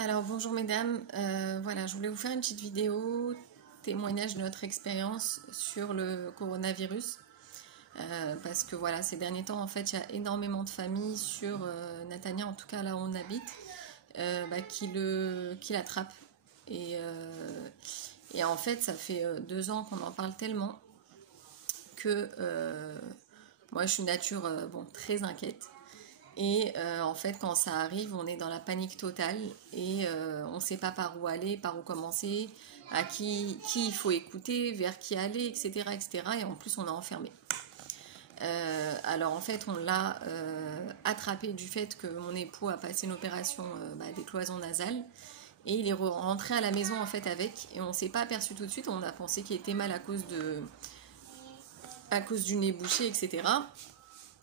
Alors bonjour mesdames, voilà, je voulais vous faire une petite vidéo témoignage de notre expérience sur le coronavirus parce que voilà, ces derniers temps en fait il y a énormément de familles sur Natania, en tout cas là où on habite, qui l'attrapent et en fait ça fait 2 ans qu'on en parle tellement que moi je suis nature très inquiète. Et en fait, quand ça arrive, on est dans la panique totale et on ne sait pas par où aller, par où commencer, à qui il faut écouter, vers qui aller, etc., etc. Et en plus, on est enfermé. Alors en fait, on l'a attrapé du fait que mon époux a passé une opération des cloisons nasales et il est rentré à la maison en fait avec et on ne s'est pas aperçu tout de suite. On a pensé qu'il était mal à cause du nez bouché, etc.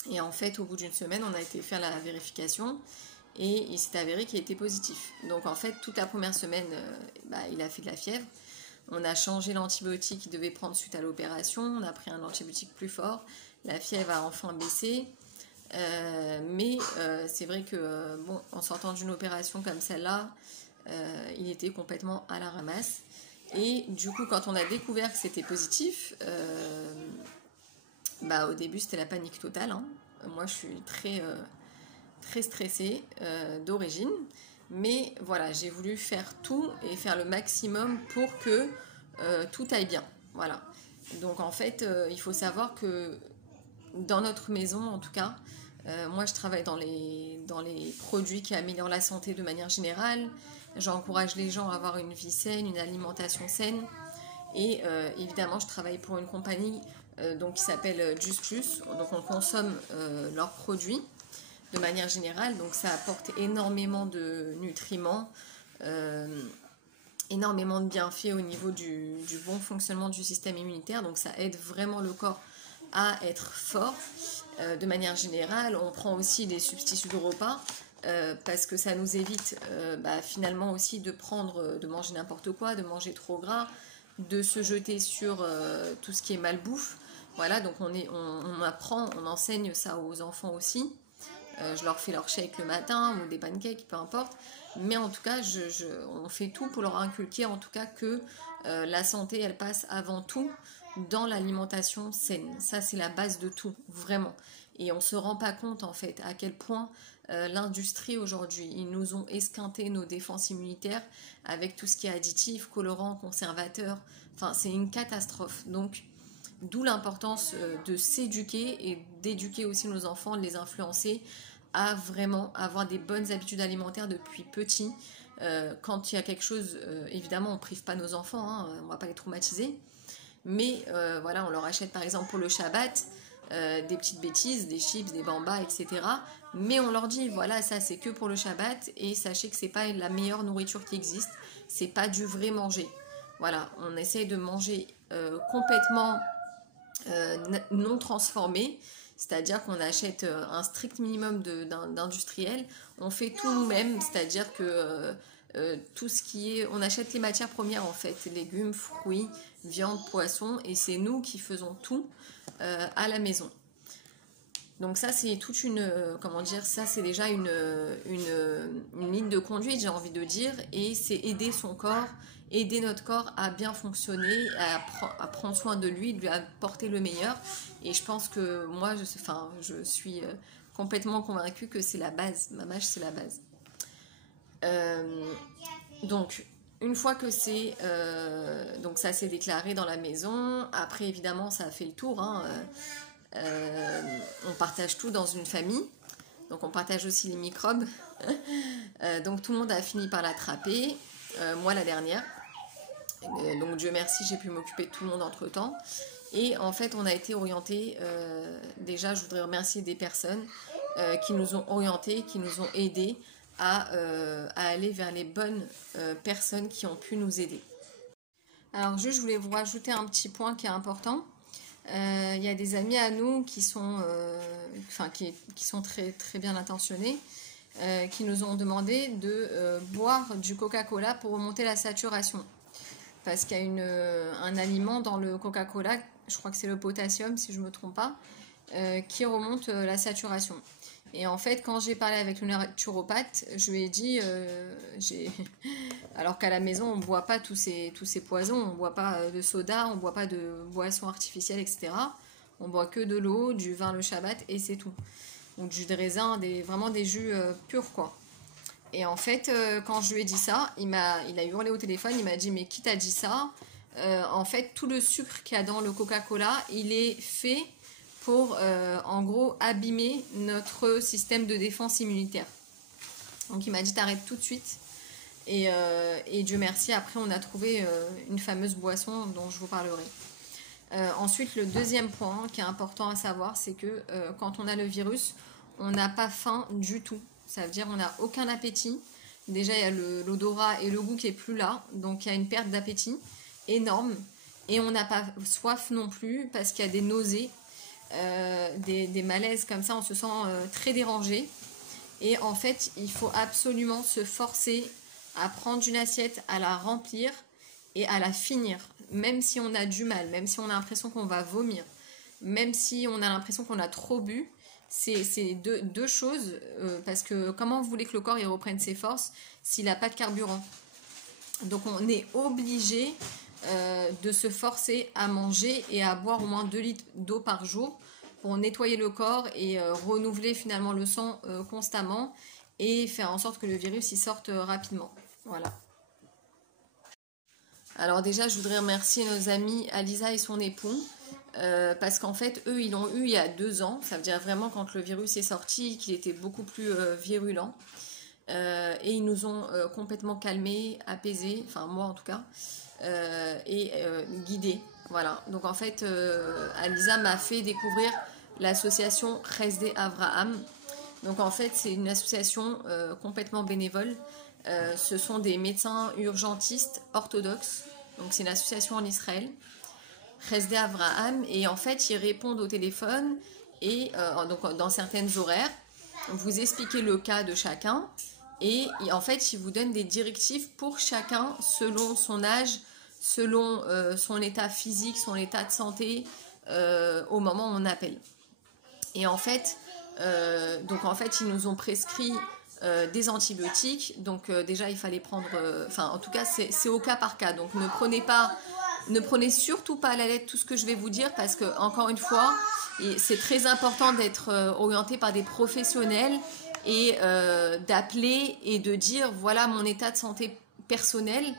Et en fait, au bout d'une semaine, on a été faire la vérification et il s'est avéré qu'il était positif. Donc en fait, toute la première semaine, il a fait de la fièvre. On a changé l'antibiotique qu'il devait prendre suite à l'opération. On a pris un antibiotique plus fort. La fièvre a enfin baissé. Mais c'est vrai que, en sortant d'une opération comme celle-là, il était complètement à la ramasse. Et du coup, quand on a découvert que c'était positif, au début, c'était la panique totale, hein. Moi, je suis très stressée d'origine. Mais voilà, j'ai voulu faire tout et faire le maximum pour que tout aille bien. Voilà. Donc, en fait, il faut savoir que dans notre maison, en tout cas, moi, je travaille dans les produits qui améliorent la santé de manière générale. J'encourage les gens à avoir une vie saine, une alimentation saine. Et évidemment, je travaille pour une compagnie qui s'appelle Just Plus. Donc, on consomme leurs produits de manière générale. Donc, ça apporte énormément de nutriments, énormément de bienfaits au niveau du bon fonctionnement du système immunitaire. Donc, ça aide vraiment le corps à être fort. De manière générale, on prend aussi des substituts de repas. Parce que ça nous évite finalement aussi de manger n'importe quoi, de manger trop gras, de se jeter sur tout ce qui est malbouffe. Voilà, donc on apprend, on enseigne ça aux enfants aussi. Je leur fais leur shake le matin ou des pancakes, peu importe. Mais en tout cas, on fait tout pour leur inculquer en tout cas que la santé, elle passe avant tout dans l'alimentation saine. Ça, c'est la base de tout, vraiment. Et on ne se rend pas compte en fait à quel point l'industrie aujourd'hui, ils nous ont esquinté nos défenses immunitaires avec tout ce qui est additif, colorant, conservateur. Enfin, c'est une catastrophe. Donc, d'où l'importance de s'éduquer et d'éduquer aussi nos enfants, de les influencer à vraiment avoir des bonnes habitudes alimentaires depuis petit. Quand il y a quelque chose, évidemment, on ne prive pas nos enfants, hein, on ne va pas les traumatiser. Mais voilà, on leur achète par exemple pour le Shabbat des petites bêtises, des chips, des bambas, etc. Mais on leur dit, voilà, ça c'est que pour le Shabbat et sachez que c'est pas la meilleure nourriture qui existe, c'est pas du vrai manger. Voilà, on essaie de manger complètement non transformé, c'est-à-dire qu'on achète un strict minimum d'industriel, on fait tout nous-mêmes, c'est-à-dire que tout ce qui est, on achète les matières premières en fait, légumes, fruits, viande, poisson, et c'est nous qui faisons tout à la maison. Donc ça c'est toute une, comment dire, ça c'est déjà une ligne de conduite, j'ai envie de dire, et c'est aider son corps, aider notre corps à bien fonctionner, à prendre soin de lui, de lui apporter le meilleur. Et je pense que moi, je suis complètement convaincue que c'est la base, ma mâche c'est la base. Donc une fois que donc ça s'est déclaré dans la maison, après évidemment ça a fait le tour, hein, on partage tout dans une famille, donc on partage aussi les microbes. Donc tout le monde a fini par l'attraper, moi la dernière. Donc Dieu merci, j'ai pu m'occuper de tout le monde entre temps. Et en fait, on a été orientés. Déjà, je voudrais remercier des personnes qui nous ont orientés, qui nous ont aidés à aller vers les bonnes personnes qui ont pu nous aider. Alors, je voulais vous rajouter un petit point qui est important. Il y a des amis à nous qui sont très, très bien intentionnés, qui nous ont demandé de boire du Coca-Cola pour remonter la saturation. Parce qu'il y a un aliment dans le Coca-Cola, je crois que c'est le potassium si je ne me trompe pas, qui remonte la saturation. Et en fait, quand j'ai parlé avec le naturopathe, je lui ai dit, alors qu'à la maison, on ne boit pas tous ces poisons, on ne boit pas de soda, on ne boit pas de boissons artificielles, etc. On boit que de l'eau, du vin le Shabbat et c'est tout. Donc du jus de raisin, vraiment des jus purs, quoi. Et en fait, quand je lui ai dit ça, il a hurlé au téléphone, il m'a dit, mais qui t'a dit ça? En fait, tout le sucre qu'il y a dans le Coca-Cola, il est fait pour, en gros, abîmer notre système de défense immunitaire. Donc il m'a dit, t'arrêtes tout de suite. Et Dieu merci, après on a trouvé une fameuse boisson dont je vous parlerai. Ensuite, le deuxième point qui est important à savoir, c'est que quand on a le virus, on n'a pas faim du tout. Ça veut dire qu'on n'a aucun appétit. Déjà, il y a l'odorat et le goût qui est plus là, donc il y a une perte d'appétit énorme. Et on n'a pas soif non plus parce qu'il y a des nausées, des malaises comme ça, on se sent très dérangé. Et en fait, il faut absolument se forcer à prendre une assiette, à la remplir et à la finir. Même si on a du mal, même si on a l'impression qu'on va vomir, même si on a l'impression qu'on a trop bu, c'est deux choses, parce que comment vous voulez que le corps il reprenne ses forces s'il n'a pas de carburant? Donc on est obligé de se forcer à manger et à boire au moins 2 litres d'eau par jour pour nettoyer le corps et renouveler finalement le sang constamment et faire en sorte que le virus il sorte rapidement. Voilà. Alors déjà, je voudrais remercier nos amis Alisa et son époux, parce qu'en fait, eux, ils l'ont eu il y a 2 ans. Ça veut dire vraiment quand le virus est sorti, qu'il était beaucoup plus virulent. Et ils nous ont complètement calmés, apaisés, enfin moi en tout cas, et guidés. Voilà. Donc en fait, Alisa m'a fait découvrir l'association Chesdé Avraham. Donc en fait, c'est une association complètement bénévole. Ce sont des médecins urgentistes orthodoxes. Donc c'est une association en Israël, Chesdé Avraham, et en fait ils répondent au téléphone et donc dans certaines horaires, vous expliquez le cas de chacun et en fait ils vous donnent des directives pour chacun selon son âge, selon son état physique, son état de santé au moment où on appelle. Et en fait, ils nous ont prescrit des antibiotiques. Donc déjà, il fallait prendre... en tout cas, c'est au cas par cas. Donc ne prenez surtout pas à la lettre tout ce que je vais vous dire parce que, encore une fois, c'est très important d'être orienté par des professionnels et d'appeler et de dire, voilà mon état de santé personnel,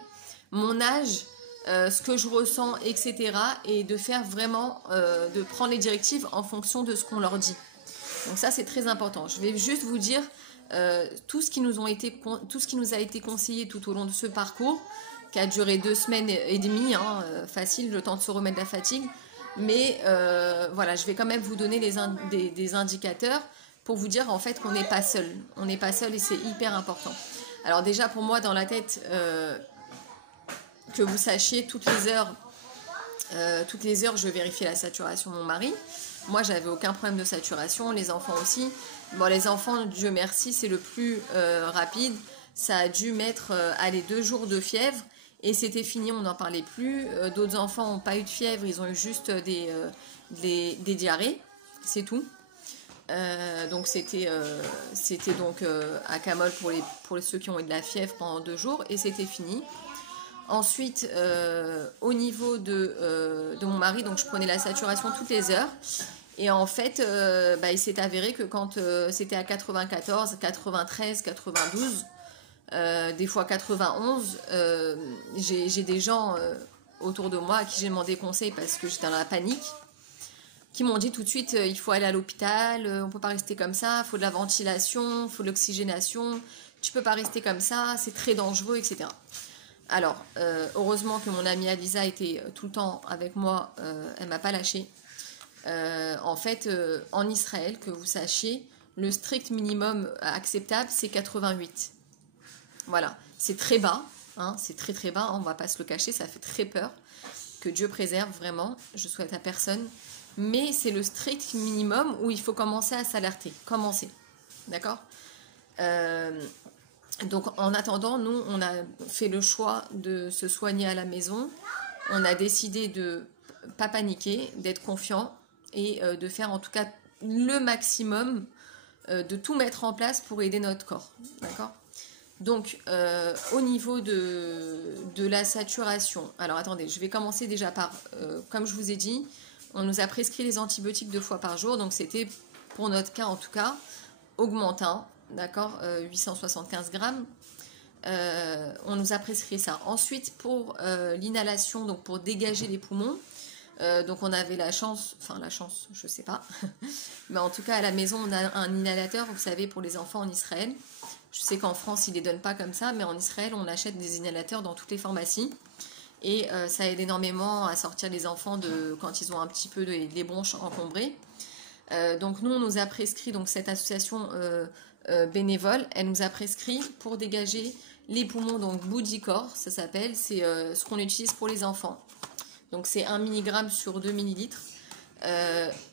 mon âge, ce que je ressens, etc. Et de faire vraiment, de prendre les directives en fonction de ce qu'on leur dit. Donc ça, c'est très important. Je vais juste vous dire tout ce qui nous a été conseillé tout au long de ce parcours, qui a duré 2 semaines et demie, facile, le temps de se remettre de la fatigue. Mais voilà, je vais quand même vous donner des indicateurs pour vous dire en fait qu'on n'est pas seul. On n'est pas seul et c'est hyper important. Alors déjà, pour moi, dans la tête, que vous sachiez, toutes les heures, je vérifiais la saturation de mon mari. Moi, j'avais aucun problème de saturation, les enfants aussi. Bon, les enfants, Dieu merci, c'est le plus rapide. Ça a dû mettre 2 jours de fièvre et c'était fini, on n'en parlait plus. D'autres enfants n'ont pas eu de fièvre, ils ont eu juste des diarrhées, c'est tout. Donc c'était donc Acamol pour ceux qui ont eu de la fièvre pendant 2 jours et c'était fini. Ensuite, au niveau de mon mari, donc je prenais la saturation toutes les heures. Et en fait, il s'est avéré que quand c'était à 94, 93, 92, des fois 91, j'ai des gens autour de moi à qui j'ai demandé conseil parce que j'étais dans la panique, qui m'ont dit tout de suite, il faut aller à l'hôpital, on ne peut pas rester comme ça, il faut de la ventilation, il faut de l'oxygénation, tu ne peux pas rester comme ça, c'est très dangereux, etc. Alors, heureusement que mon amie Alisa était tout le temps avec moi, elle ne m'a pas lâchée. En fait, en Israël, que vous sachiez, le strict minimum acceptable, c'est 88. Voilà, c'est très bas, c'est très très bas, on ne va pas se le cacher, ça fait très peur. Que Dieu préserve vraiment, je souhaite à personne. Mais c'est le strict minimum où il faut commencer à s'alerter. Commencer, d'accord ? Donc en attendant, nous, on a fait le choix de se soigner à la maison. On a décidé de ne pas paniquer, d'être confiant et de faire en tout cas le maximum de tout mettre en place pour aider notre corps. D'accord ? Donc, au niveau de la saturation, alors attendez, je vais commencer déjà par, comme je vous ai dit, on nous a prescrit les antibiotiques 2 fois par jour, donc c'était, pour notre cas en tout cas, augmentin, d'accord, 875 grammes. On nous a prescrit ça. Ensuite, pour l'inhalation, donc pour dégager les poumons, donc on avait la chance, je sais pas, mais en tout cas à la maison on a un inhalateur, vous savez, pour les enfants en Israël. Je sais qu'en France ils les donnent pas comme ça, mais en Israël on achète des inhalateurs dans toutes les pharmacies et ça aide énormément à sortir les enfants quand ils ont un petit peu les bronches encombrées. Donc nous on nous a prescrit, donc cette association bénévole, elle nous a prescrit pour dégager les poumons, donc Boudicor, ça s'appelle, c'est ce qu'on utilise pour les enfants. Donc c'est 1 mg sur 2 ml.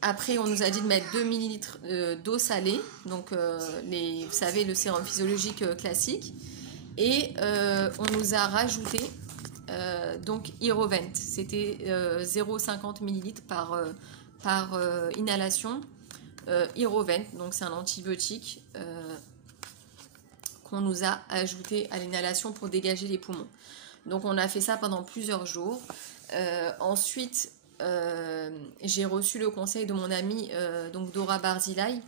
Après, on nous a dit de mettre 2 ml d'eau salée, donc vous savez, le sérum physiologique classique. Et on nous a rajouté donc Irovent, c'était 0,50 ml par inhalation. Irovent, donc c'est un antibiotique qu'on nous a ajouté à l'inhalation pour dégager les poumons. Donc on a fait ça pendant plusieurs jours. Ensuite, j'ai reçu le conseil de mon amie donc Dora Barzilai,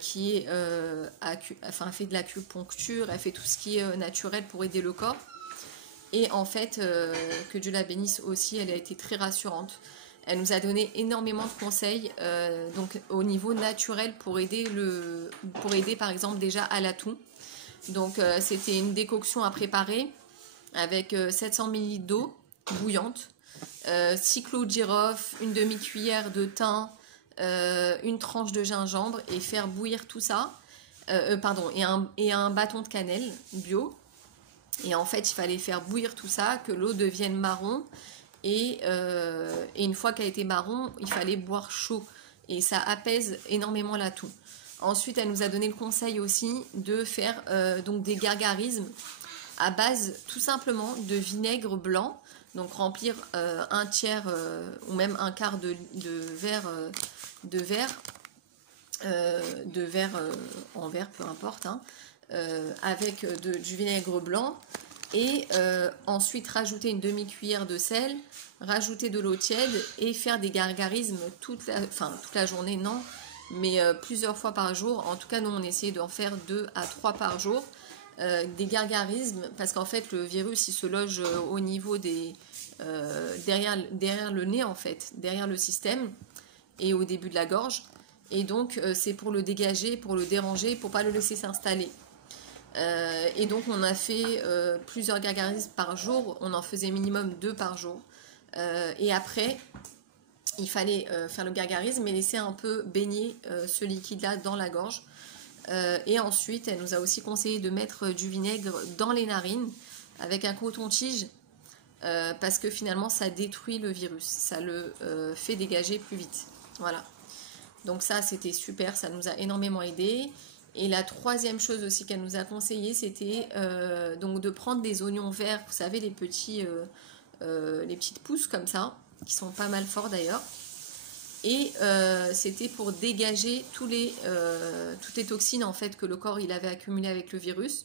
qui est, fait de l'acupuncture, elle fait tout ce qui est naturel pour aider le corps. Et en fait, que Dieu la bénisse aussi, elle a été très rassurante. Elle nous a donné énormément de conseils donc au niveau naturel pour aider par exemple déjà à la toux. Donc c'était une décoction à préparer avec 700 ml d'eau bouillante, cyclo de girofle, une demi-cuillère de thym, une tranche de gingembre et faire bouillir tout ça, et un bâton de cannelle bio. Et en fait, il fallait faire bouillir tout ça, que l'eau devienne marron. Et une fois qu'elle était marron, il fallait boire chaud. Et ça apaise énormément la toux. Ensuite, elle nous a donné le conseil aussi de faire donc des gargarismes à base tout simplement de vinaigre blanc. Donc remplir un tiers ou même un quart de verre en verre, peu importe, hein, avec du vinaigre blanc. Et ensuite rajouter une demi-cuillère de sel, rajouter de l'eau tiède et faire des gargarismes toute la journée, non, mais plusieurs fois par jour. En tout cas, nous on essayait d'en faire 2 à 3 par jour. Des gargarismes, parce qu'en fait le virus il se loge au niveau derrière le nez, en fait, derrière le système et au début de la gorge. Et donc c'est pour le dégager, pour le déranger, pour pas le laisser s'installer. Et donc on a fait plusieurs gargarismes par jour, on en faisait minimum 2 par jour. Et après, il fallait faire le gargarisme et laisser un peu baigner ce liquide-là dans la gorge. Et ensuite, elle nous a aussi conseillé de mettre du vinaigre dans les narines avec un coton-tige parce que finalement, ça détruit le virus, ça le fait dégager plus vite. Voilà. Donc ça, c'était super, ça nous a énormément aidé. Et la troisième chose aussi qu'elle nous a conseillé, c'était donc de prendre des oignons verts, vous savez, les petites pousses comme ça, qui sont pas mal forts d'ailleurs. Et c'était pour dégager toutes les toxines en fait que le corps il avait accumulées avec le virus.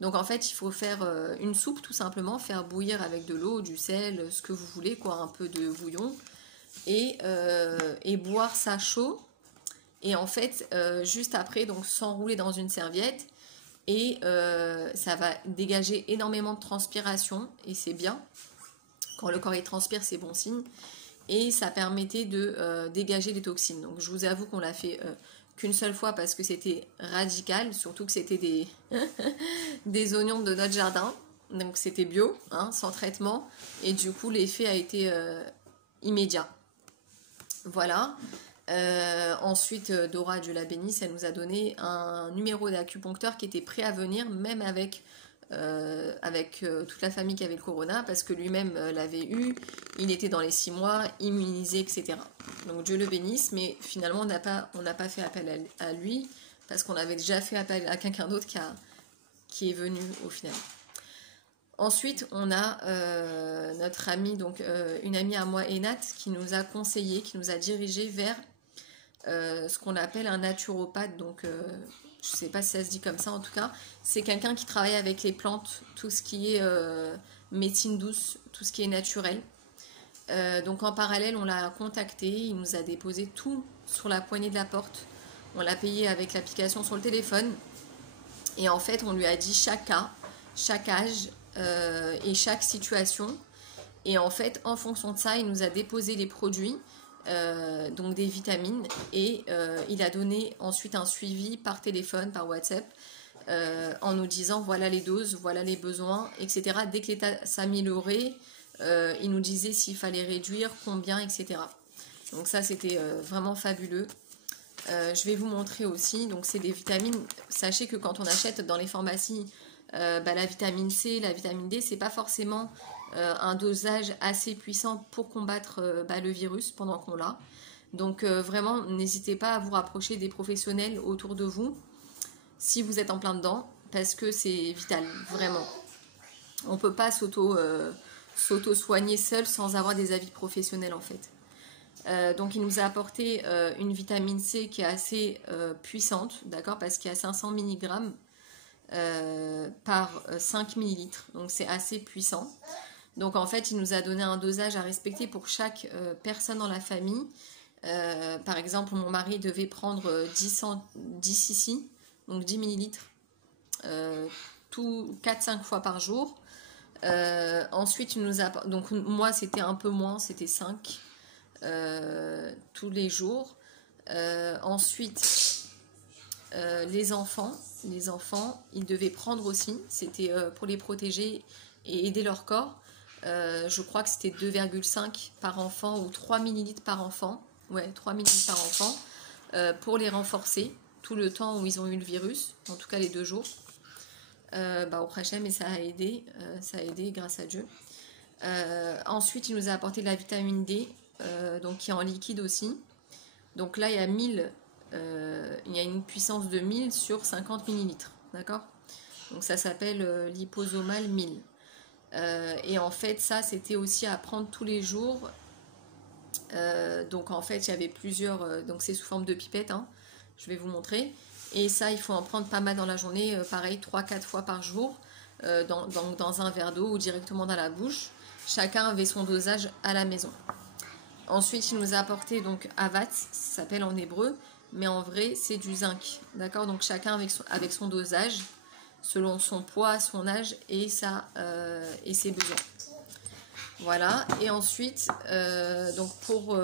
Donc en fait il faut faire une soupe tout simplement, faire bouillir avec de l'eau, du sel, ce que vous voulez, quoi, un peu de bouillon, et boire ça chaud. Et en fait juste après donc s'enrouler dans une serviette et ça va dégager énormément de transpiration et c'est bien. Quand le corps il transpire, c'est bon signe. Et ça permettait de dégager les toxines. Donc je vous avoue qu'on l'a fait qu'une seule fois parce que c'était radical, surtout que c'était des oignons de notre jardin. Donc c'était bio, hein, sans traitement. Et du coup l'effet a été immédiat. Voilà. Ensuite, Dora, Dieu la bénisse, elle nous a donné un numéro d'acupuncteur qui était prêt à venir, même avec toute la famille qui avait le corona, parce que lui-même l'avait eu, il était dans les 6 mois, immunisé, etc. Donc Dieu le bénisse, mais finalement on n'a pas fait appel à lui, parce qu'on avait déjà fait appel à quelqu'un d'autre qui est venu au final. Ensuite, on a notre amie, donc une amie à moi, Enat, qui nous a conseillé, qui nous a dirigé vers ce qu'on appelle un naturopathe, donc je sais pas si ça se dit comme ça en tout cas, c'est quelqu'un qui travaille avec les plantes, tout ce qui est médecine douce, tout ce qui est naturel. Donc en parallèle, on l'a contacté, il nous a déposé tout sur la poignée de la porte. On l'a payé avec l'application sur le téléphone. Et en fait, on lui a dit chaque cas, chaque âge et chaque situation. Et en fait, en fonction de ça, il nous a déposé les produits, donc des vitamines. Et il a donné ensuite un suivi par téléphone, par WhatsApp, en nous disant voilà les doses, voilà les besoins, etc. Dès que l'état s'améliorait, il nous disait s'il fallait réduire, combien, etc. Donc ça, c'était vraiment fabuleux. Je vais vous montrer aussi, donc c'est des vitamines. Sachez que quand on achète dans les pharmacies la vitamine C, la vitamine D, c'est pas forcément un dosage assez puissant pour combattre le virus pendant qu'on l'a. Donc vraiment, n'hésitez pas à vous rapprocher des professionnels autour de vous si vous êtes en plein dedans, parce que c'est vital, vraiment. On peut pas s'auto-soigner seul sans avoir des avis professionnels en fait. Donc il nous a apporté une vitamine C qui est assez puissante, d'accord, parce qu'il y a 500 mg par 5 ml, donc c'est assez puissant. Donc en fait il nous a donné un dosage à respecter pour chaque personne dans la famille. Par exemple, mon mari devait prendre 10 cc, donc 10 ml, tout 4-5 fois par jour. Ensuite il nous a, donc moi c'était un peu moins, c'était 5 tous les jours. Ensuite, les enfants, ils devaient prendre aussi, c'était pour les protéger et aider leur corps. Je crois que c'était 2,5 par enfant ou 3 ml par enfant. Ouais, 3 ml par enfant pour les renforcer tout le temps où ils ont eu le virus, en tout cas les 2 jours. Au Prachem, et ça a aidé grâce à Dieu. Ensuite, il nous a apporté de la vitamine D, donc qui est en liquide aussi. Donc là, il y a 1000, il y a une puissance de 1000 sur 50 ml, d'accord? Donc ça s'appelle liposomal 1000. Et en fait, ça, c'était aussi à prendre tous les jours. Donc en fait, il y avait plusieurs, donc c'est sous forme de pipette, hein, je vais vous montrer. Et ça, il faut en prendre pas mal dans la journée, pareil, 3-4 fois par jour, dans un verre d'eau ou directement dans la bouche. Chacun avait son dosage à la maison. Ensuite, il nous a apporté donc Avat, ça s'appelle en hébreu, mais en vrai, c'est du zinc. D'accord? Donc chacun avec son dosage, selon son poids, son âge et ses besoins. Voilà. Et ensuite, donc pour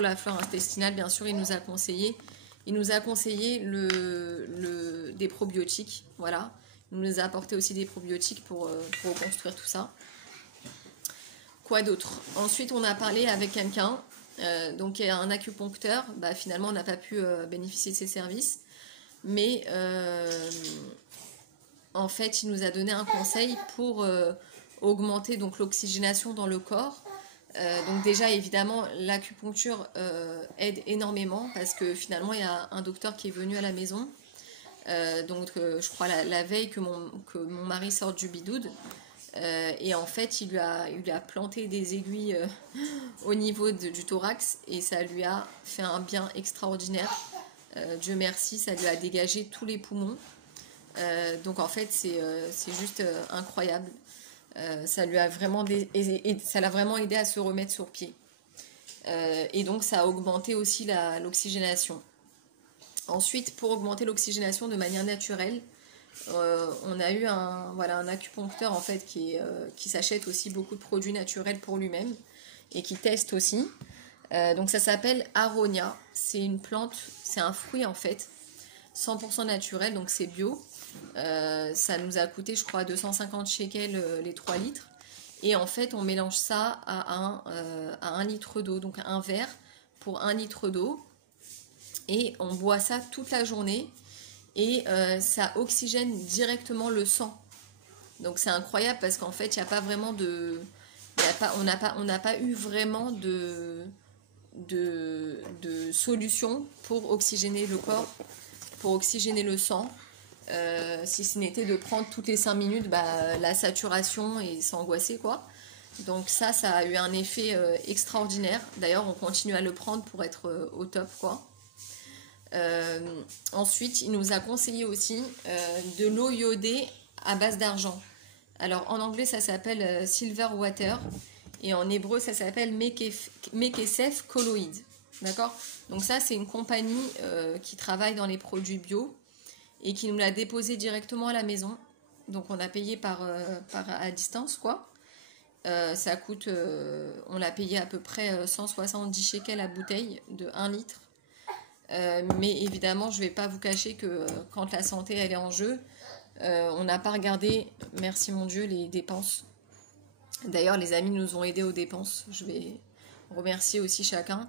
la flore intestinale, bien sûr, il nous a conseillé des probiotiques. Voilà. Il nous a apporté aussi des probiotiques pour reconstruire tout ça. Quoi d'autre? Ensuite, on a parlé avec quelqu'un, donc qui est un acupuncteur. Finalement, on n'a pas pu bénéficier de ses services. Mais en fait, il nous a donné un conseil pour augmenter donc l'oxygénation dans le corps. Donc déjà, évidemment, l'acupuncture aide énormément parce que finalement, il y a un docteur qui est venu à la maison. Je crois la veille que mon mari sorte du bidoud. Et en fait, il lui a planté des aiguilles au niveau du thorax et ça lui a fait un bien extraordinaire. Dieu merci, ça lui a dégagé tous les poumons. Donc en fait, c'est juste incroyable. Ça l'a vraiment aidé à se remettre sur pied. Et donc ça a augmenté aussi l'oxygénation. Ensuite, pour augmenter l'oxygénation de manière naturelle, on a eu un acupuncteur en fait qui s'achète aussi beaucoup de produits naturels pour lui-même et qui teste aussi. Donc ça s'appelle Aronia. C'est une plante, c'est un fruit en fait, 100% naturel, donc c'est bio. Ça nous a coûté, je crois, 250 shekels les 3 litres. Et en fait, on mélange ça à 1 litre d'eau, donc un verre pour 1 litre d'eau. Et on boit ça toute la journée. Et ça oxygène directement le sang. Donc c'est incroyable parce qu'en fait, il n'y a pas vraiment on n'a pas eu vraiment de solution pour oxygéner le corps, pour oxygéner le sang. Si ce n'était de prendre toutes les 5 minutes la saturation et s'angoisser quoi. Donc ça a eu un effet extraordinaire. D'ailleurs on continue à le prendre pour être au top quoi. Ensuite, il nous a conseillé aussi de l'eau iodée à base d'argent. Alors en anglais ça s'appelle Silver Water et en hébreu ça s'appelle Mekesef Colloid. D'accord? Donc ça c'est une compagnie qui travaille dans les produits bio et qui nous l'a déposé directement à la maison. Donc on a payé à distance quoi. Ça coûte, on l'a payé à peu près 170 shekels la bouteille de 1 litre. Mais évidemment, je ne vais pas vous cacher que quand la santé elle est en jeu, on n'a pas regardé, merci mon Dieu, les dépenses. D'ailleurs, les amis nous ont aidés aux dépenses. Je vais remercier aussi chacun.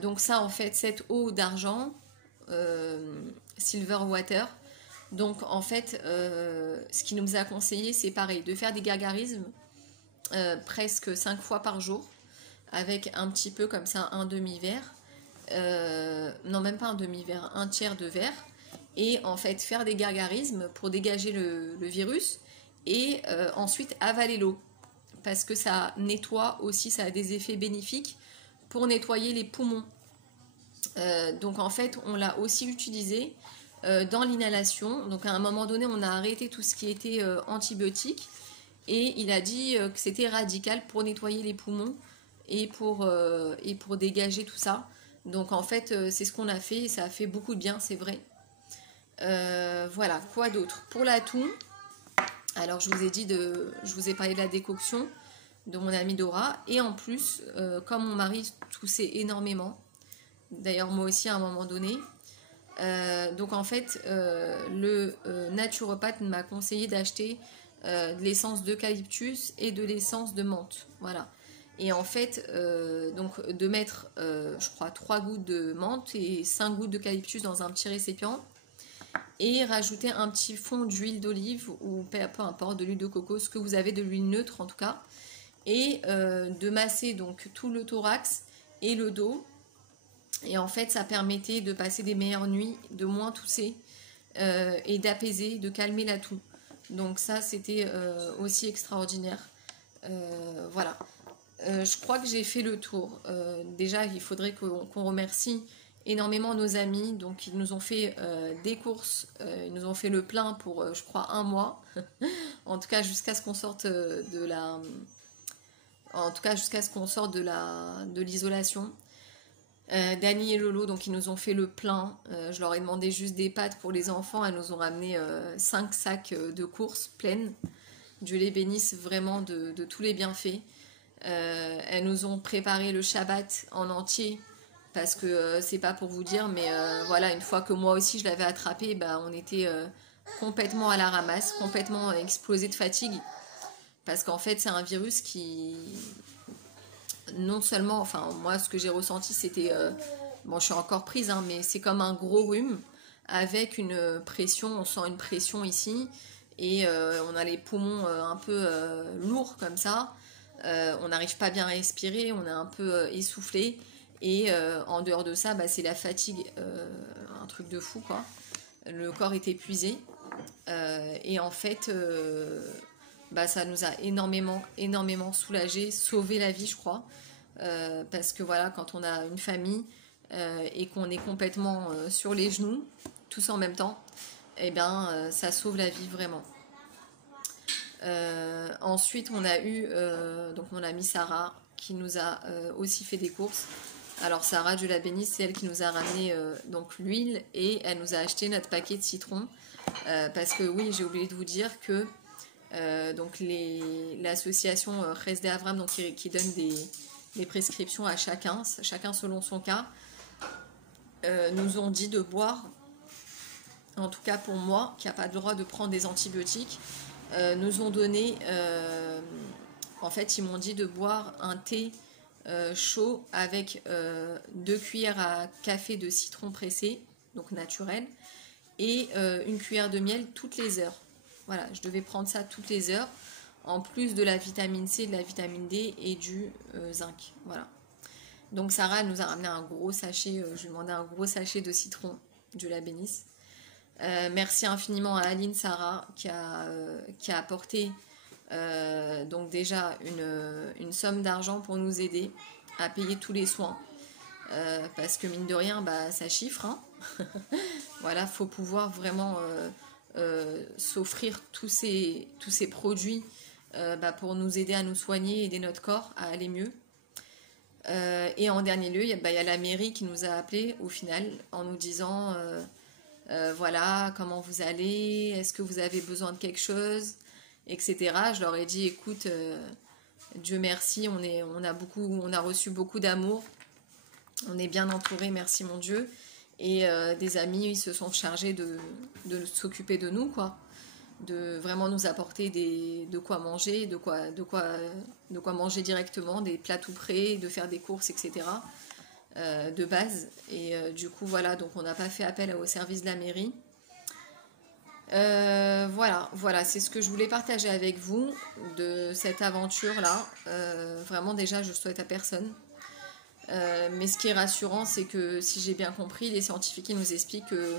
Donc ça, en fait, cette eau d'argent, Silver Water, donc en fait, ce qui nous a conseillé, c'est pareil, de faire des gargarismes presque 5 fois par jour, avec un petit peu comme ça, un demi-verre. Non, même pas un demi-verre, un tiers de verre. Et en fait, faire des gargarismes pour dégager le virus et ensuite avaler l'eau. Parce que ça nettoie aussi, ça a des effets bénéfiques pour nettoyer les poumons. Donc en fait, on l'a aussi utilisé dans l'inhalation. Donc à un moment donné, on a arrêté tout ce qui était antibiotique. Et il a dit que c'était radical pour nettoyer les poumons et pour dégager tout ça. Donc en fait, c'est ce qu'on a fait et ça a fait beaucoup de bien, c'est vrai. Voilà, quoi d'autre? Pour la toux, alors je vous ai parlé de la décoction de mon amie Dora. Et en plus, comme mon mari toussait énormément, d'ailleurs moi aussi à un moment donné, donc en fait, le naturopathe m'a conseillé d'acheter de l'essence d'eucalyptus et de l'essence de menthe. Voilà. Et en fait, donc de mettre, je crois, 3 gouttes de menthe et 5 gouttes d'eucalyptus dans un petit récipient et rajouter un petit fond d'huile d'olive ou peu importe, de l'huile de coco, ce que vous avez, de l'huile neutre en tout cas, et de masser donc tout le thorax et le dos. Et en fait, ça permettait de passer des meilleures nuits, de moins tousser et d'apaiser, de calmer la toux. Donc ça, c'était aussi extraordinaire. Voilà. Je crois que j'ai fait le tour. Déjà, il faudrait qu'on remercie énormément nos amis. Donc, ils nous ont fait des courses. Ils nous ont fait le plein pour, je crois, 1 mois. En tout cas, jusqu'à ce qu'on sorte de la... En tout cas, jusqu'à ce qu'on sorte de l'isolation. Dani et Lolo, donc ils nous ont fait le plein. Je leur ai demandé juste des pâtes pour les enfants. Elles nous ont ramené 5 sacs de courses pleines. Dieu les bénisse vraiment de tous les bienfaits. Elles nous ont préparé le Shabbat en entier parce que c'est pas pour vous dire, mais voilà, une fois que moi aussi je l'avais attrapé, bah, on était complètement à la ramasse, complètement explosé de fatigue parce qu'en fait c'est un virus qui non seulement, enfin moi ce que j'ai ressenti c'était, bon je suis encore prise hein, mais c'est comme un gros rhume avec une pression, on sent une pression ici et on a les poumons un peu lourds comme ça. On n'arrive pas bien à respirer, on est un peu essoufflé et en dehors de ça, bah, c'est la fatigue, un truc de fou quoi. Le corps est épuisé et en fait, bah, ça nous a énormément soulagé, sauvé la vie je crois, parce que voilà, quand on a une famille et qu'on est complètement sur les genoux, tous en même temps, et bien ça sauve la vie vraiment. Ensuite, on a eu donc mon amie Sarah qui nous a aussi fait des courses. Alors Sarah, Dieu la bénisse, c'est elle qui nous a ramené donc l'huile et elle nous a acheté notre paquet de citron parce que oui, j'ai oublié de vous dire que donc l'association Resde Avram donc qui donne des prescriptions à chacun selon son cas, nous ont dit de boire, en tout cas pour moi qui n'a pas le droit de prendre des antibiotiques. Nous ont donné, en fait, ils m'ont dit de boire un thé chaud avec 2 cuillères à café de citron pressé, donc naturel, et une cuillère de miel toutes les heures. Voilà, je devais prendre ça toutes les heures, en plus de la vitamine C, de la vitamine D et du zinc. Voilà. Donc Sarah elle nous a ramené un gros sachet, je lui ai demandé un gros sachet de citron, Dieu la bénisse. Merci infiniment à Aline Sarah qui a apporté donc déjà une somme d'argent pour nous aider à payer tous les soins. parce que mine de rien, bah, ça chiffre, hein. Voilà, faut pouvoir vraiment s'offrir tous ces produits bah, pour nous aider à nous soigner, aider notre corps à aller mieux. Et en dernier lieu, bah, y a la mairie qui nous a appelés au final en nous disant voilà, comment vous allez, est-ce que vous avez besoin de quelque chose, etc. Je leur ai dit écoute, Dieu merci, on a reçu beaucoup d'amour, on est bien entouré, merci mon Dieu. Et des amis, ils se sont chargés de s'occuper de nous, quoi. De vraiment nous apporter de quoi manger, de quoi manger directement, des plats tout prêts, de faire des courses, etc. De base. Et du coup, voilà, donc on n'a pas fait appel au service de la mairie. Voilà, c'est ce que je voulais partager avec vous de cette aventure-là. Vraiment, déjà, je souhaite à personne. Mais ce qui est rassurant, c'est que si j'ai bien compris, les scientifiques ils nous expliquent que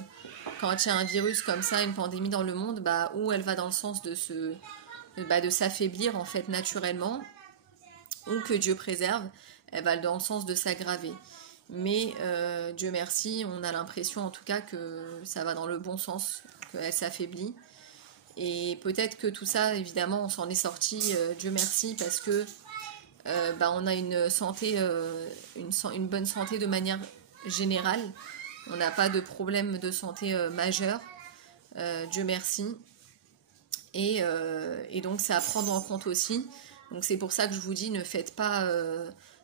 quand il y a un virus comme ça, une pandémie dans le monde, bah, où elle va dans le sens de s'affaiblir en fait naturellement, ou que Dieu préserve, elle va dans le sens de s'aggraver. Mais Dieu merci, on a l'impression en tout cas que ça va dans le bon sens, qu'elle s'affaiblit. Et peut-être que tout ça, évidemment, on s'en est sorti, Dieu merci, parce que bah, on a une santé, une bonne santé de manière générale. On n'a pas de problème de santé majeur, Dieu merci. Et donc c'est à prendre en compte aussi. Donc c'est pour ça que je vous dis, ne faites pas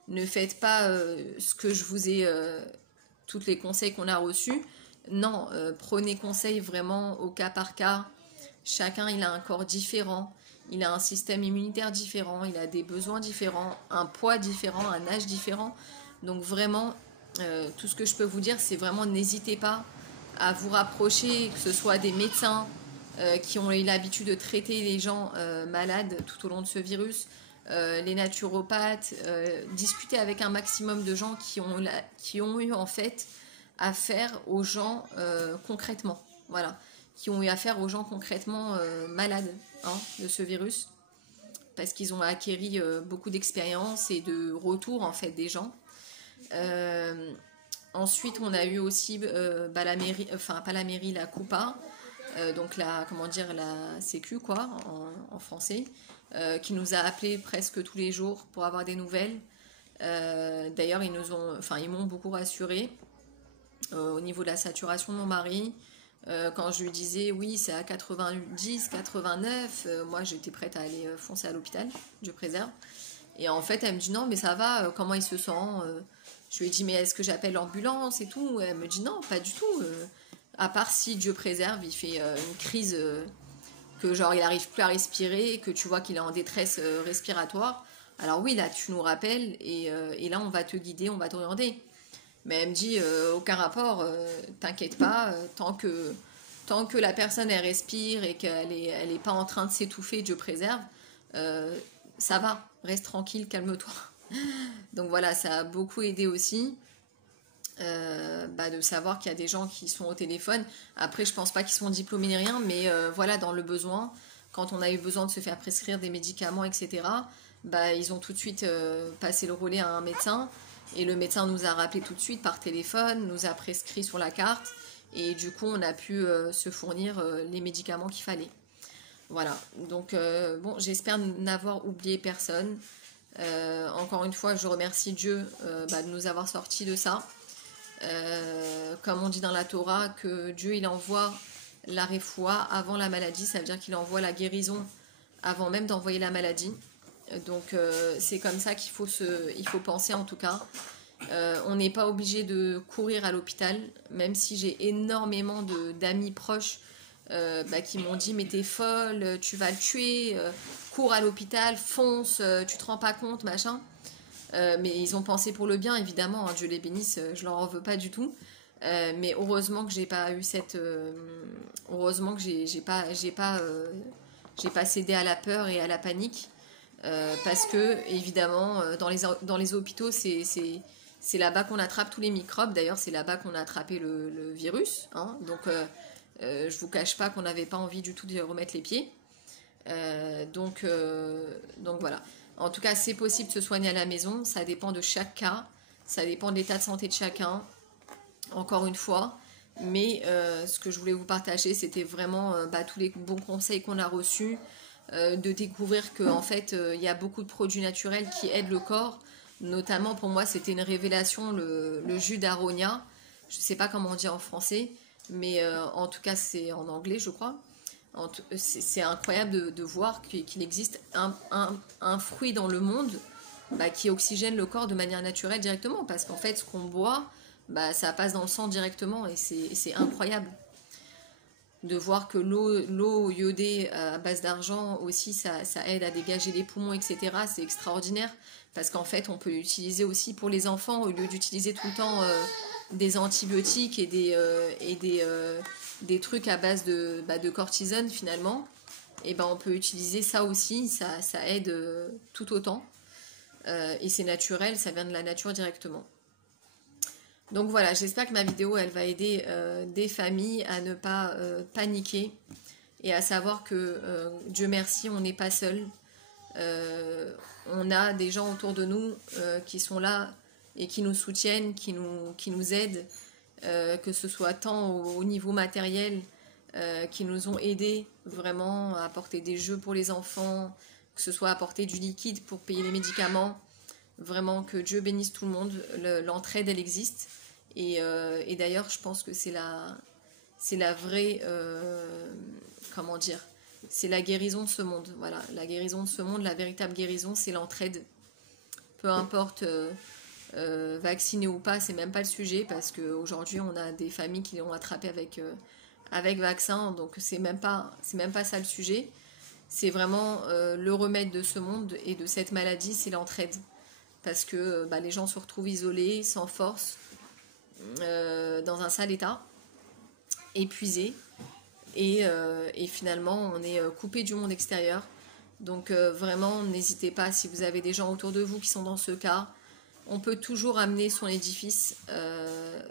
ce que je vous ai, tous les conseils qu'on a reçus. Non, prenez conseil vraiment au cas par cas. Chacun il a un corps différent. Il a un système immunitaire différent, il a des besoins différents, un poids différent, un âge différent. Donc vraiment, tout ce que je peux vous dire, c'est vraiment n'hésitez pas à vous rapprocher, que ce soit des médecins qui ont eu l'habitude de traiter les gens malades tout au long de ce virus, les naturopathes, discuter avec un maximum de gens qui ont eu en fait affaire aux gens concrètement. Voilà, qui ont eu affaire aux gens concrètement malades hein, de ce virus, parce qu'ils ont acquéri beaucoup d'expérience et de retour en fait des gens. Ensuite, on a eu aussi bah, la mairie, enfin pas la mairie, la Coupa, donc la, comment dire, la Sécu quoi, en français, qui nous a appelés presque tous les jours pour avoir des nouvelles. D'ailleurs, ils m'ont beaucoup rassuré au niveau de la saturation de mon mari. Quand je lui disais oui c'est à 90, 89, moi j'étais prête à aller foncer à l'hôpital, Dieu préserve. Et en fait elle me dit non mais ça va, comment il se sent, je lui ai dit mais est-ce que j'appelle l'ambulance et tout, elle me dit non pas du tout, à part si Dieu préserve il fait une crise, que genre il arrive plus à respirer, que tu vois qu'il est en détresse respiratoire, alors oui là tu nous rappelles et là on va te guider, on va t'orienter. Mais elle me dit aucun rapport, t'inquiète pas, tant que la personne elle respire et qu'elle est pas en train de s'étouffer, Dieu préserve, ça va, reste tranquille, calme-toi. Donc voilà, ça a beaucoup aidé aussi bah, de savoir qu'il y a des gens qui sont au téléphone. Après, je pense pas qu'ils sont diplômés ni rien, mais voilà, dans le besoin, quand on a eu besoin de se faire prescrire des médicaments, etc., bah, ils ont tout de suite passé le relais à un médecin. Et le médecin nous a rappelé tout de suite par téléphone, nous a prescrit sur la carte. Et du coup, on a pu se fournir les médicaments qu'il fallait. Voilà. Donc, bon, j'espère n'avoir oublié personne. Encore une fois, je remercie Dieu bah, de nous avoir sortis de ça. Comme on dit dans la Torah, que Dieu, il envoie la refoua avant la maladie. Ça veut dire qu'il envoie la guérison avant même d'envoyer la maladie. Donc c'est comme ça qu'il faut penser en tout cas. On n'est pas obligé de courir à l'hôpital, même si j'ai énormément d'amis proches bah, qui m'ont dit mais t'es folle, tu vas le tuer, cours à l'hôpital, fonce, tu te rends pas compte, machin. Mais ils ont pensé pour le bien évidemment, hein, Dieu les bénisse, je leur en veux pas du tout. Mais heureusement que j'ai pas eu cette, heureusement que j'ai pas cédé à la peur et à la panique. Parce que évidemment dans les hôpitaux c'est là-bas qu'on attrape tous les microbes, d'ailleurs c'est là-bas qu'on a attrapé le virus hein. Donc je vous cache pas qu'on n'avait pas envie du tout de remettre les pieds, donc voilà, en tout cas c'est possible de se soigner à la maison, ça dépend de chaque cas, Ça dépend de l'état de santé de chacun, encore une fois. Mais ce que je voulais vous partager, c'était vraiment tous les bons conseils qu'on a reçus, de découvrir qu'en fait, il y a beaucoup de produits naturels qui aident le corps. Notamment, pour moi, c'était une révélation, le jus d'aronia. Je ne sais pas comment on dit en français, mais en tout cas, c'est en anglais, je crois. C'est incroyable de voir qu'il existe un fruit dans le monde qui oxygène le corps de manière naturelle directement. Parce qu'en fait, ce qu'on boit, ça passe dans le sang directement et c'est incroyable. De voir que l'eau iodée à base d'argent aussi, ça aide à dégager les poumons, etc. C'est extraordinaire parce qu'en fait, on peut l'utiliser aussi pour les enfants au lieu d'utiliser tout le temps des antibiotiques et des trucs à base de cortisone finalement. Et on peut utiliser ça aussi, ça aide tout autant. Et c'est naturel, ça vient de la nature directement. Donc voilà, j'espère que ma vidéo, elle va aider des familles à ne pas paniquer et à savoir que, Dieu merci, on n'est pas seul. On a des gens autour de nous qui sont là et qui nous soutiennent, qui nous aident, que ce soit tant au niveau matériel, qui nous ont aidés vraiment à apporter des jeux pour les enfants, que ce soit apporter du liquide pour payer les médicaments. Vraiment que Dieu bénisse tout le monde, l'entraide elle existe. Et d'ailleurs, je pense que c'est la vraie, comment dire, c'est la guérison de ce monde. Voilà, la guérison de ce monde, la véritable guérison, c'est l'entraide. Peu importe vacciné ou pas, c'est même pas le sujet parce qu'aujourd'hui, on a des familles qui l'ont attrapé avec vaccin, donc c'est même pas ça le sujet. C'est vraiment le remède de ce monde et de cette maladie, c'est l'entraide. Parce que les gens se retrouvent isolés, sans force, dans un sale état, épuisés, et finalement on est coupé du monde extérieur. Donc vraiment n'hésitez pas, si vous avez des gens autour de vous qui sont dans ce cas, on peut toujours amener son édifice,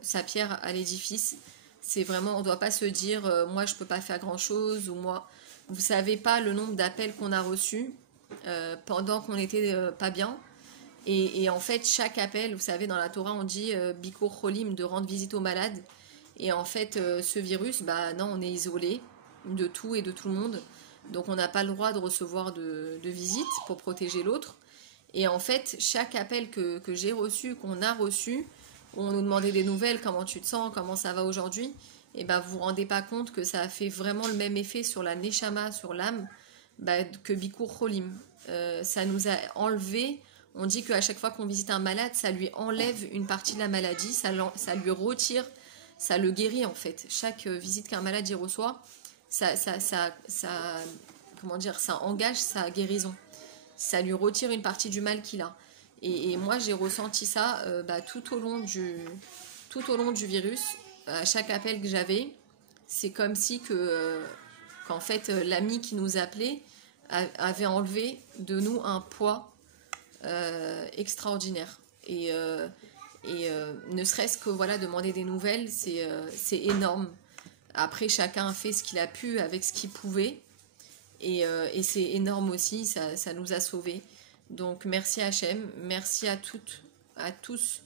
sa pierre à l'édifice. C'est vraiment, on ne doit pas se dire moi je peux pas faire grand chose, ou moi, vous savez pas le nombre d'appels qu'on a reçus pendant qu'on était pas bien. Et en fait, chaque appel, vous savez, dans la Torah, on dit Bikur Cholim, de rendre visite aux malades. Et en fait, ce virus, non, on est isolé de tout et de tout le monde. Donc, on n'a pas le droit de recevoir de visite pour protéger l'autre. Et en fait, chaque appel que j'ai reçu, qu'on a reçu, où on nous demandait des nouvelles, comment tu te sens, comment ça va aujourd'hui, et vous vous rendez pas compte que ça a fait vraiment le même effet sur la Neshama, sur l'âme, que Bikur Cholim. Ça nous a enlevé. On dit qu'à chaque fois qu'on visite un malade, ça lui enlève une partie de la maladie, ça lui retire, ça le guérit en fait. Chaque visite qu'un malade y reçoit, ça engage sa guérison. Ça lui retire une partie du mal qu'il a. Et moi, j'ai ressenti ça tout au long du virus. À chaque appel que j'avais, c'est comme si qu'en fait, l'ami qui nous appelait avait enlevé de nous un poids extraordinaire et ne serait-ce que demander des nouvelles, c'est énorme. Après, chacun a fait ce qu'il a pu avec ce qu'il pouvait et c'est énorme aussi, ça nous a sauvés. Donc merci Hachem, merci à toutes, à tous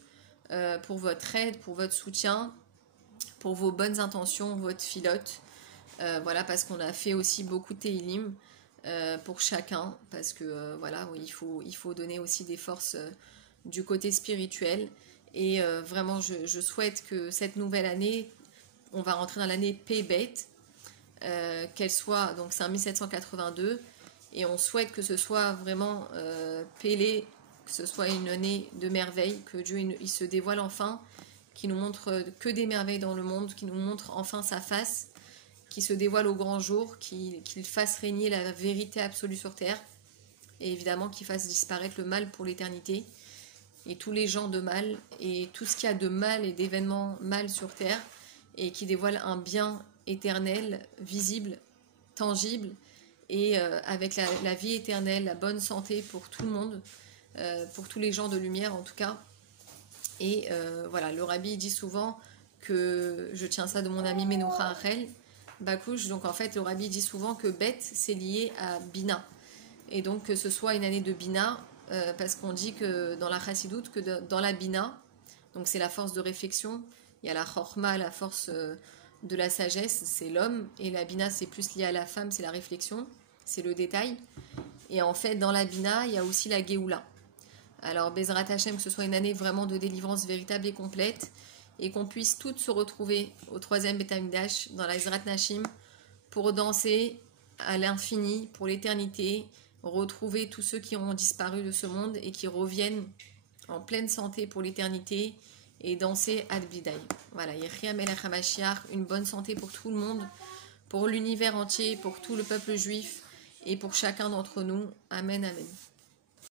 pour votre aide, pour votre soutien, pour vos bonnes intentions, votre filote, parce qu'on a fait aussi beaucoup de Tehillim pour chacun, parce que il faut donner aussi des forces du côté spirituel. Et vraiment, je souhaite que cette nouvelle année, on va rentrer dans l'année Pébet, qu'elle soit, donc c'est un 1782, et on souhaite que ce soit vraiment Pélé, que ce soit une année de merveille, que Dieu il se dévoile enfin, qu'il nous montre que des merveilles dans le monde, qu'il nous montre enfin sa face, qui se dévoile au grand jour, qu'il fasse régner la vérité absolue sur terre, et évidemment qu'il fasse disparaître le mal pour l'éternité, et tous les gens de mal, et tout ce qu'il y a de mal et d'événements mal sur terre, et qui dévoile un bien éternel, visible, tangible, et avec la vie éternelle, la bonne santé pour tout le monde, pour tous les gens de lumière en tout cas. Et le rabbi dit souvent que, je tiens ça de mon ami Menucha Achel Bakouche, donc en fait le rabbi dit souvent que Bet c'est lié à Bina, et donc que ce soit une année de Bina, parce qu'on dit que dans la Chassidoute, que dans la Bina, Donc c'est la force de réflexion. Il y a la chorma, la force de la sagesse, c'est l'homme. Et la bina, c'est plus lié à la femme, c'est la réflexion, c'est le détail. Et en fait, dans la bina, il y a aussi la Géoula. Alors, Bezrat Hashem, que ce soit une année vraiment de délivrance véritable et complète, et qu'on puisse toutes se retrouver au 3e Beth Amikdash, dans la Ezrat Nashim, pour danser à l'infini, pour l'éternité, retrouver tous ceux qui ont disparu de ce monde et qui reviennent en pleine santé pour l'éternité et danser Ad Bidai. Voilà, Yechia Melech HaMashiach, une bonne santé pour tout le monde, pour l'univers entier, pour tout le peuple juif et pour chacun d'entre nous. Amen, amen.